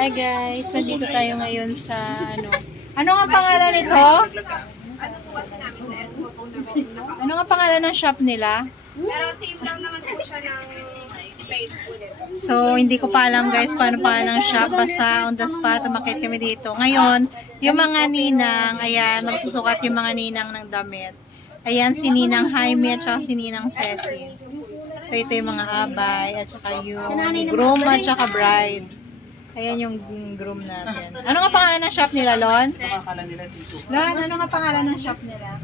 Hi guys, nandito tayo ngayon sa ano nga pangalan nito? Ano nga pangalan ng shop nila? Pero same lang naman po siya ng space ulit. So, hindi ko pa alam guys kung ano pangalan ng shop. Basta on the spot, umakit kami dito. Ngayon, yung mga ninang, ayan, magsusukat yung mga ninang ng damit. Ayan, si Ninang Jaime at saka si Ninang Ceci. So, ito yung mga abay at saka yung groom at saka bride. Ayan yung groom natin. Ano nga pangalan ng shop nila, Lon? Lon, ano nga pangalan ng shop nila?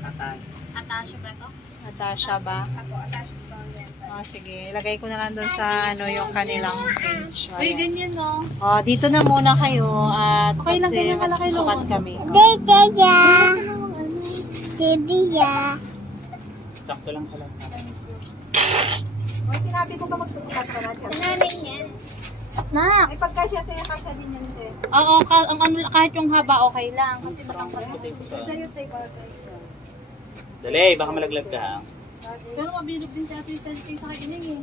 Atasha ba ito? Natasha ba? Ako, Atasha Stone. Oh, sige, ilagay ko na lang doon sa yung kanilang page. Uy, ganyan no. Oh, dito na muna kayo at Okay lang, ganyan pala kayo, magsusukat Lon. kami. Sakto lang pala sa akin. Oh, sinabi ko ba magsusukat ka na, Chat? Nanay niyan. Snack! Ay, pagka siya sa'yo, kasya din yan din. Oo, kahit yung haba okay lang. Kasi matangkad. Sa'yo, take out. Dali, baka malaglag ka ha. Pero mabilog din si Ate Rizal kay sa kaining eh.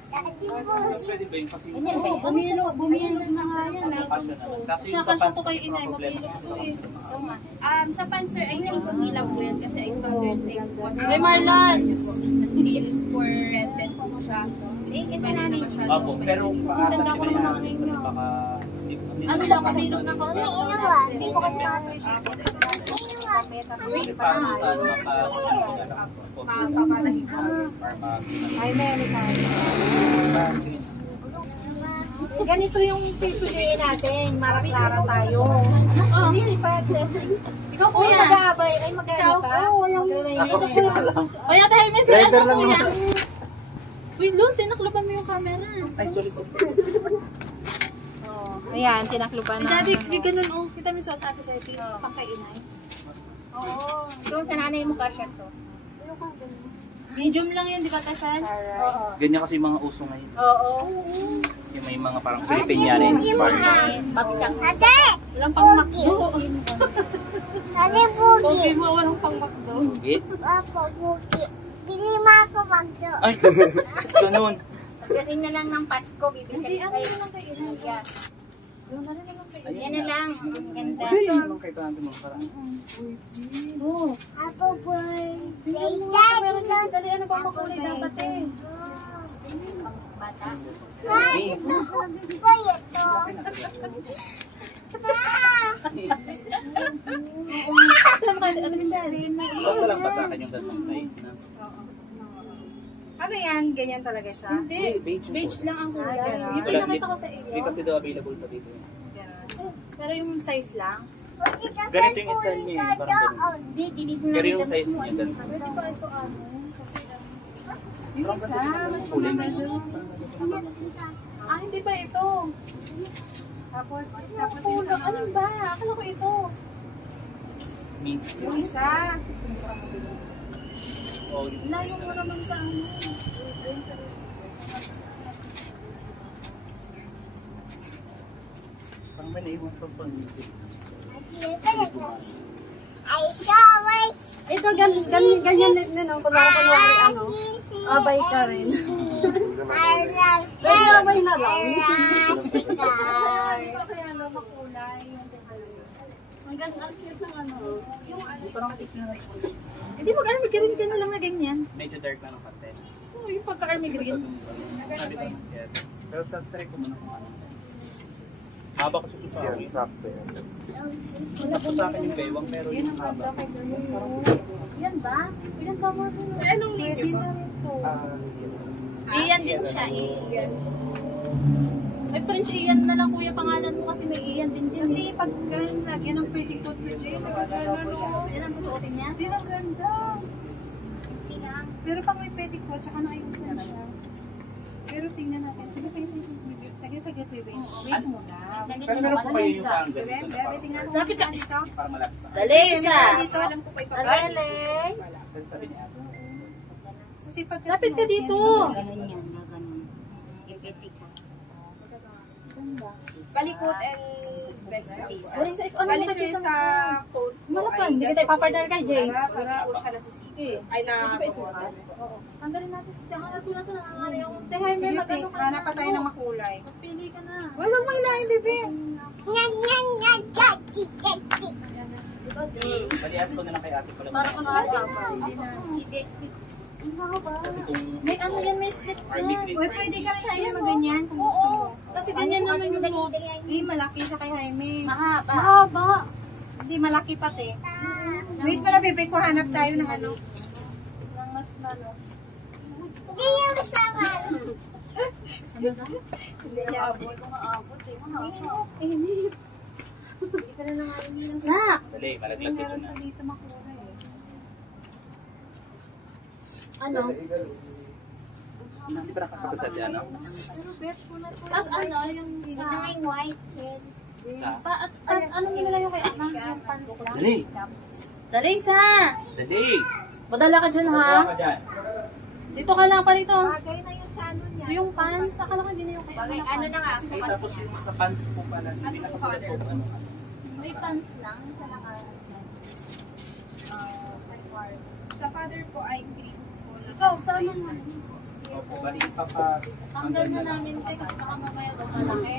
Pwede ba yung kasi Bumilog na nga yan. kasi Siya yung sa kasi to pants kay kasi inay, problema. mabilog to eh. Sa panser ay hindi paghilang po yan kasi ay standard size po. May Marlon! Seals for rented po siya. Eh, kasi namin. Opo, pero paasa Ganda ko di ba naman yan? ang Kasi baka ano lang, mabilog na konti. Hindi ko kasi kasi paano sa ano Ay, American. Ganito yung pipiliin natin. Maraklara tayo. Hindi pa. Ikaw Oh, kuya. mag-aabay. Ay, magkano ka? O yata, Helmes, ano kuya? Uy, Lon, tinakluban mo yung camera. Ay, sorry. Oh, ayan, tinakluban na. Daddy, ganun oh. Kita mo yung suot Ate Ceci, pangkainay. Oo. Ito sa nanay mo kasya to. Medium lang yun, di ba, Tasan? Oo. Ganyan kasi yung mga uso ngayon. Oo. Yung may mga parang Filipiniana inspired. Bagsak. Ate! Walang pang makdo. Ate, bugi! Pogi mo, walang pang makdo. Hindi? Opo, bugi. Dilima ako magdo. Ay, ganun. Pagdating na lang ng Pasko, bibigyan Ano kayo. naman kayo? Yan na lang. Ang ganda. Hindi, yung mga kailangan natin mga parang. Happy birthday, Daddy! Dali, ano ba makulay dapat eh? Bata. Ma, dito ko ba ito? Alam ka, ano ba siya? Sakto lang ba sa akin yung ganun size na? Ano yan? Ganyan talaga siya? Hindi, Beige yung beige kulay. lang ang kulay. ganun. Yung pinakita ko sa iyo. Hindi kasi daw available pa dito. Pero yung size lang. Ganito yung style niya eh, parang ganun. Hindi, dinid na Pero yung size niya ganun. Pwede ba ito ano? Kasi Yung isa, mas maganda doon. ah, hindi pa ito. Tapos Pulo, ano ba? Akala ko ito. Mint. yung isa. Oh, yun. Layo mo naman sa ano. Parang may naiwan pang pang-mint. I saw my Ito, ganyan din ang kunwari ano. Abay ka rin. I love Pero abay na lang. Ito kaya ano, makulay. Ang ganda, ang cute ng ano. Yung ano. Parang ito Hindi mag-army green ka na lang na ganyan. medyo dark na ng content. Oo, yung pagka-army green. Sabi ko, yes. Pero try ko muna kung ano. Haba kasi ito sa akin. Sakto yan. Sakto sa akin yung baywang pero yung haba. Yan ba? Yan ba mo? Sa anong lady na rin to? Iyan din siya, Iyan. Ay, French Iyan na lang kuya pangalan mo kasi may Iyan din dyan. Kasi pag ganyan lagyan ng petticoat to Jay, Yan ang susuotin niya? Hindi ang ganda. Pero pag may petticoat, tsaka naayusan siya. Pero tingnan natin. Sige, wait. Wait muna. Pero meron po kayo yung parang ganito na Bebe, parang tingnan mo. Lapit ka. Dito. parang malapit sa akin. Dali, Dito, alam ko pa ipapay. Galing! Kasi sabi niya, Kasi pag Lapit ka dito. Ganun yan, ganun. Ipiti ka. Balikot and vest. Ano Bali nakikita sa mo? coat Malapan, hindi kita ipapartner kay Jace. Pag-ipo siya na sa CP. Ay, na bawagan. Tanggalin natin. Siya hanap ko na ito. Nangangalan yung tehay. May magano ka. Hanap pa tayo ng makulay. Pili ka na. Walang may lain, bebe. Nyan, nyan, nyan, chachi, chachi. Palihas ko na lang kay ate ko lang. Para ko nakakapa. Kasi kung May ano yan, may stick army yan. green Uy, pwede ka rin Jaime maganyan kung gusto mo. Kasi ganyan naman yung mo. Eh, malaki siya kay Jaime. Mahaba. Mahaba. Hindi, malaki pati. Wait pala, bebe ko. Hanap tayo ng ano. Ng mas ano. Hindi yung masama. Ano ka? Hindi niya abot. Maabot eh. Mahaba. Init. Hindi ka na nangayon yun. Snack. dali, malaglag ko dyan na. Dito makulay eh. Ano? Hindi pa nakakabasa dyan, no? Tapos ano, yung Ito nga yung white red. Sa. at ano nilagay ko kay Ama? Yung pants lang. Dali! Dali sa! Dali! Madala ka dyan ha. Wala ka dyan. Dito ka lang pa rito. Bagay na yun sa ano niya. Yung pants, akala ko hindi na yung kay Ama. Ano na nga? Eh, tapos yung sa pants ko pala, hindi nakasulat ko ano. May pants lang. Sa naka. Sa father po ay green po. Ikaw, sama mo. Opo, bali ipapa... Tanggal na namin ito kasi baka mamaya daw malaki.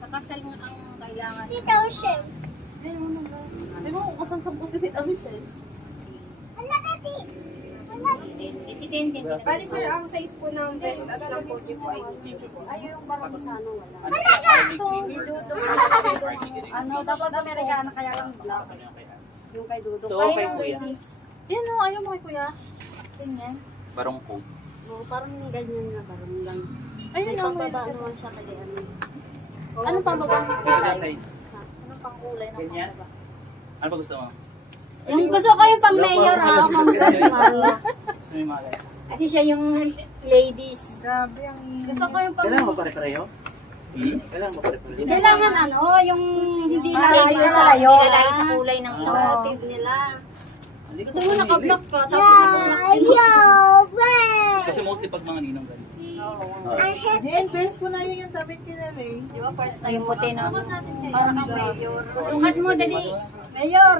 Nakasal mo ang kailangan. Tita Ocean. Sabi mo, kung saan sa buti ni Michelle. Wala ka, Ti. Wala. Si Tintin. Bali sir, ang size po ng vest at ng podi po ay Medyo po. Ay, yung parang sa ano wala. Ano ka? Army green. Ano, dapat Amerikana kaya lang black. Ano yung kay ate? Yung kay Dudok. Ito, kay kuya. Yan o, ayaw mo kay kuya. Tingnan. Barong coat. Oh, parang ganyan na, parang lang. Ayun o, may naman siya kaya ano. Anong pambabang Ito kulay? na side. Anong pang kulay ng Ganyan? pambaba? Ano ba gusto mo? Yung gusto ko yung pang mayor ha, congressman. Gusto mo yung mga ganyan? Kasi siya yung ladies. Grabe ang gusto ko yung pang Kailangan mo pare-pareho? Kailangan mo pare-pareho? kailangan ano, yung hindi Kasi nalayo sa layo. nilalagay sa kulay ng ito. Motive nila. Hindi Gusto mo naka-block ka, tapos naka-block Yo, babe. Kasi mostly pag mga ninong ganito. Jen, best ko na yun yung damit ni Ray. Di ba first time? Yung puti no? Parang ang mayor. Sukat mo, dali. Mayor!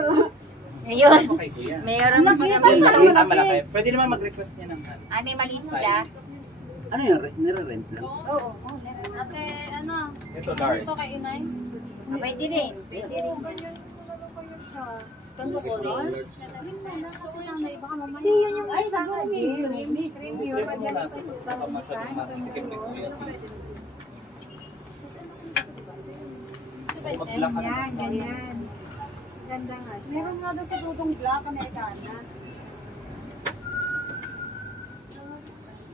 Mayor. Ano kay kuya? Mayor ang Laki mga pa Yung sa maliit, malaki. malaki. Pwede naman mag-request niya ng ano. Ay, may maliit sila. Ano yun? Nire-rent lang? Oo. Ate, ano? Ito, large. Ito kay Inay? Pwede rin. Pwede rin. Ganto ko rin. Hindi yun yung isa nga, Jen. Premier. Trip mo lang. Baka masyadong makasikip ni kuya. Mag-block ka Yan, naman. ganyan. Ganda nga siya. Meron nga doon sa dudong black, Amerikana.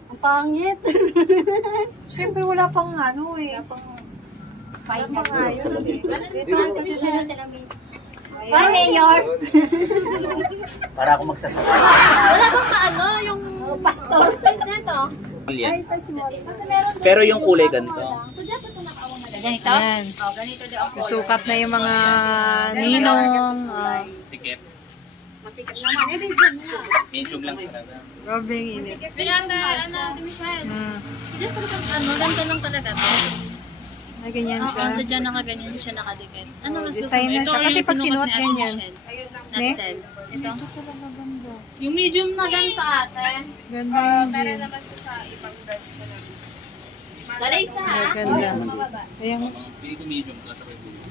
Ang pangit. Siyempre wala pang ano eh. Wala pang fight na ayos eh. Bye, Mayor! Para ako magsasakay. Wala bang ano, yung pastor size na ito? Yan. Kasi meron doon. Pero yung kulay ganito. So, dapat ito nakawang na ganito? Ayan. Oh, ganito din ako. Sukat na yung mga ninong. Sikip. Masikat naman. Eh, medyo na. Medium lang talaga. Grabe yung init. Pinanda, ano, Michelle. Hindi pa rin ano, ganito lang talaga to. Ay, ganyan Oo, siya. sadya nakaganyan siya nakadikit. Ano mas gusto Design mo? na Ito siya. or Kasi yung pag sinukat sinuot ni Ate ganyan. Michelle? Ne? Natsel. Ito. Yung medium na ganito ate. Ganda yung Para jean. naman po sa ibang brand ko lang. Dala isa ha. Ganda. Mababa. Ayan. Pili ko medium kasi may kulay.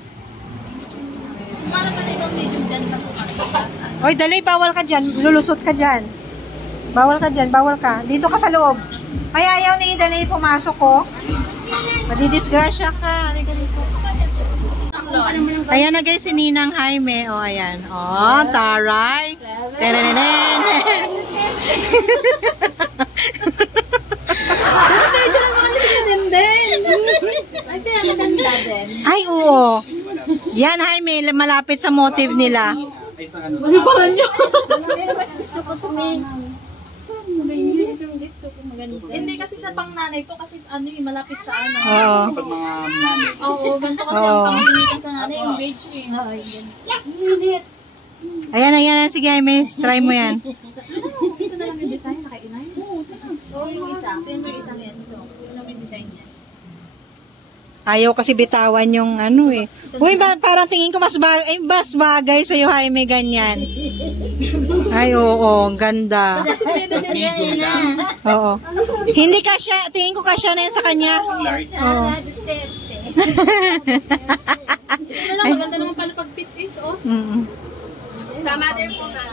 Para man itong medium dyan masukat ko. Oy, dali, bawal ka dyan. Lulusot ka dyan. Bawal ka dyan, bawal ka. Dito ka sa loob. Ay, ayaw ni dali pumasok ko. Madidisgrasya ka. Halika dito. Ayan na guys, si Ninang Jaime. O, ayan. O, taray. Tenenenen. Medyo na mga din din. Ay, kaya maganda din. Ay, oo. Yan, Jaime, malapit sa motive nila. Ay, sa ano? Ano nyo? Pero mas gusto ko ito may... Hindi kasi sa pang nanay ko kasi ano yung malapit sa ano. Oo. Pag mga nanay. Oo, ganito kasi ang pangimitan sa nanay yung beige eh. Ayan, ayan. Sige, Jaime, try mo yan. Ito na lang yung design, nakainay. Oo, yung isa. Ito yung isang yan. Ito yung design niya. Ayaw kasi bitawan yung ano eh. Uy, parang tingin ko mas bagay sa'yo, Jaime, ganyan. Ay, oo, ganda. Mas medium lang. Oo. Hindi kasya, tingin ko kasya na yan sa kanya. Large. Oo. Ito na lang, maganda naman pala pag fit is, oh. Sa mother po na.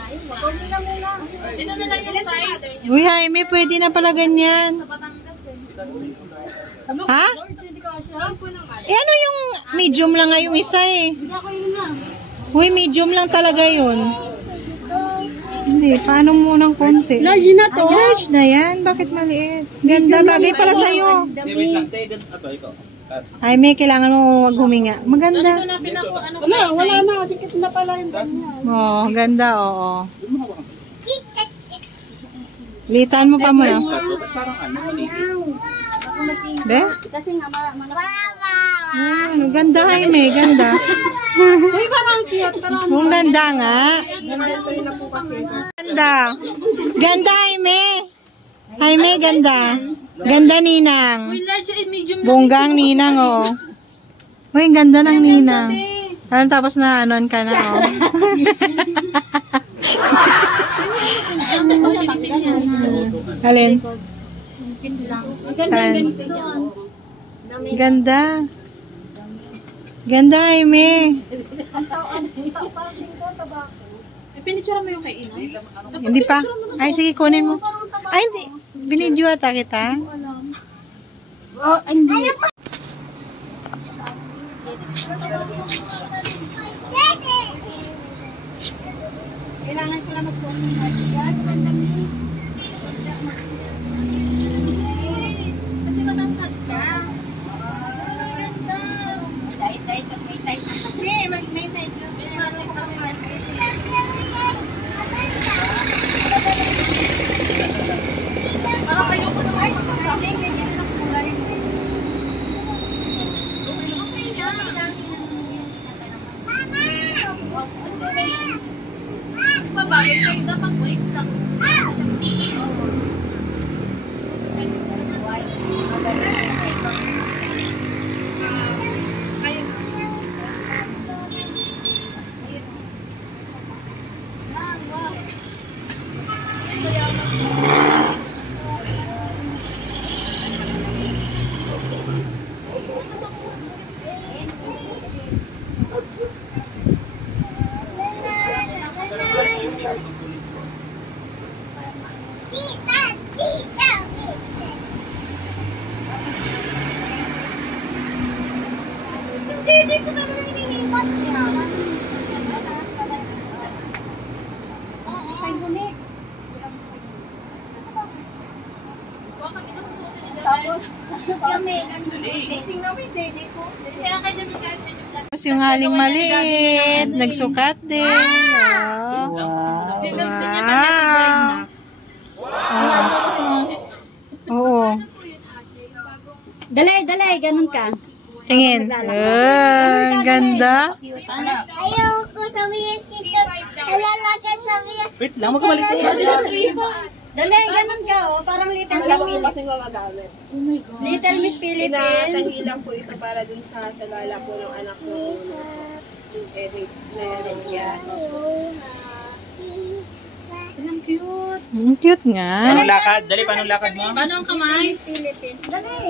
Ito na lang yung size. Uy, Jaime, pwede na pala ganyan. Sa Batangas eh. Ha? Ang po ng mother. Eh, ano yung medium lang nga yung isa eh? Uy, medium lang talaga yun. Hindi, paano munang konti? Large na to. Large na yan. Bakit maliit? Ganda, bagay para sa'yo. Wait lang. Tayo, ito. Jaime, kailangan mo wag huminga. Maganda. Ito na pinako, ano Wala na. Sikit na pala yung kanya. Oo, ganda, oo. Litan mo pa muna. Parang ano, maliit. Be? Kasi nga, Ano, ganda, Jaime, ganda. Uy, parang cute. Parang Ang ganda nga. ganito na po kasi. Ganda. Ganda, Jaime. Jaime, ganda. Ganda, Ninang. large and medium na. Bonggang Ninang, oh. Uy, ang ganda ng Ninang. Parang tapos na anon ka na, oh. Alin? Saan? Ganda. Ganda, Jaime. Pinitsura mo yung kay Ina? Hindi pa. Ay, sige, kunin mo. Ay, hindi. Binidyo ata kita. Oh, hindi. Kailangan ko lang mag-zoom. Kasi matangkad ka. Dahil pag may time. May medyo. Parang ayoko naman magkasama. Babalik sa'yo dapat wait lang. Hindi ko talaga hinihimas niya. Ay, guni. Bakit ito susuotin ni Jamel? Tapos, kami. Tingnan mo yung dede ko. Kaya kay Jamel kahit medyo flat. Tapos yung haling maliit. Nagsukat din. Oh. Wow. Sinunod niya pa natin right na. Oo. Dali, ganun ka. Tingin. Ganda. Ayaw ko sabihin si Chot. Ilalagay sabihin. Wait lang, magkabalik ko. Dali, ganun ka, oh. Parang Little Wala ko Miss, kasi gumagamit. Little Miss Philippines. Tinatahi lang po ito para dun sa sagala po ng anak ko. Eh, meron yan. Ang cute. Ang cute nga. Paano lakad? Dali, paano lakad mo? Paano ang kamay? Dali.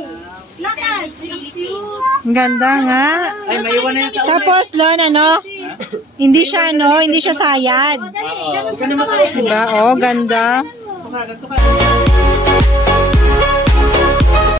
Lakas. Ang ganda nga. Ay, maiwan na yun sa Tapos, Lon, ano? Hindi siya, hindi siya sayad. Oo. Huwag ka na makaupo. Diba? Oh, ganda. Ganito ka.